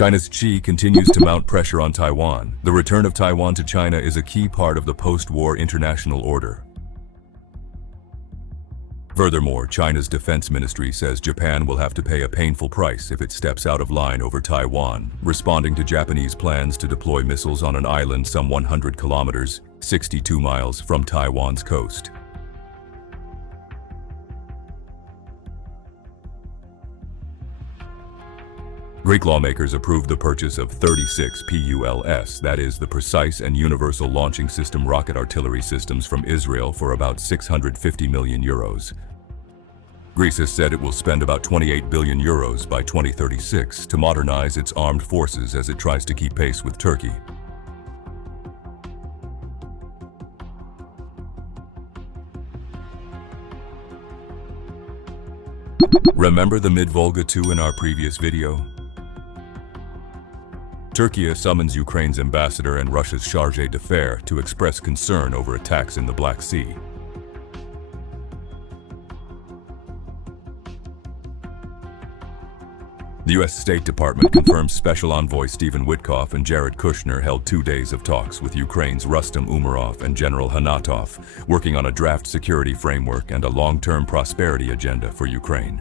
China's Xi continues to mount pressure on Taiwan. The return of Taiwan to China is a key part of the post-war international order. Furthermore, China's defense ministry says Japan will have to pay a painful price if it steps out of line over Taiwan, responding to Japanese plans to deploy missiles on an island some 100 kilometers, 62 miles from Taiwan's coast. Greek lawmakers approved the purchase of 36 PULS, that is, the Precise and Universal Launching System rocket artillery systems from Israel for about 650 million euros. Greece has said it will spend about 28 billion euros by 2036 to modernize its armed forces as it tries to keep pace with Turkey. Remember the Mid-Volga II in our previous video? Turkey summons Ukraine's ambassador and Russia's chargé d'affaires to express concern over attacks in the Black Sea. The U.S. State Department confirms Special Envoy Stephen Witkoff and Jared Kushner held 2 days of talks with Ukraine's Rustem Umerov and General Hanatov, working on a draft security framework and a long-term prosperity agenda for Ukraine.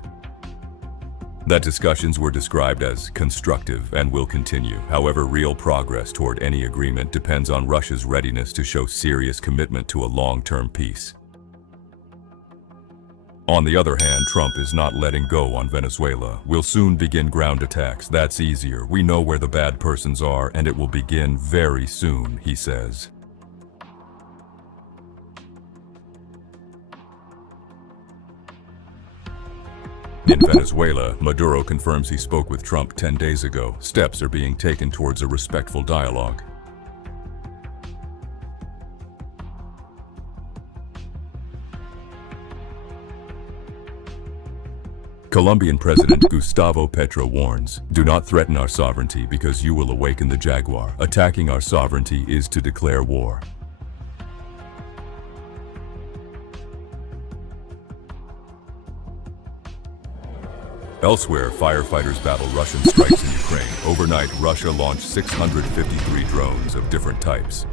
That discussions were described as constructive and will continue. However, real progress toward any agreement depends on Russia's readiness to show serious commitment to a long-term peace. On the other hand, Trump is not letting go on Venezuela. We'll soon begin ground attacks. That's easier. We know where the bad persons are, and it will begin very soon, he says. In Venezuela, Maduro confirms he spoke with Trump 10 days ago. Steps are being taken towards a respectful dialogue. Colombian President Gustavo Petro warns, "Do not threaten our sovereignty because you will awaken the jaguar. Attacking our sovereignty is to declare war." Elsewhere, firefighters battle Russian strikes in Ukraine. Overnight, Russia launched 653 drones of different types.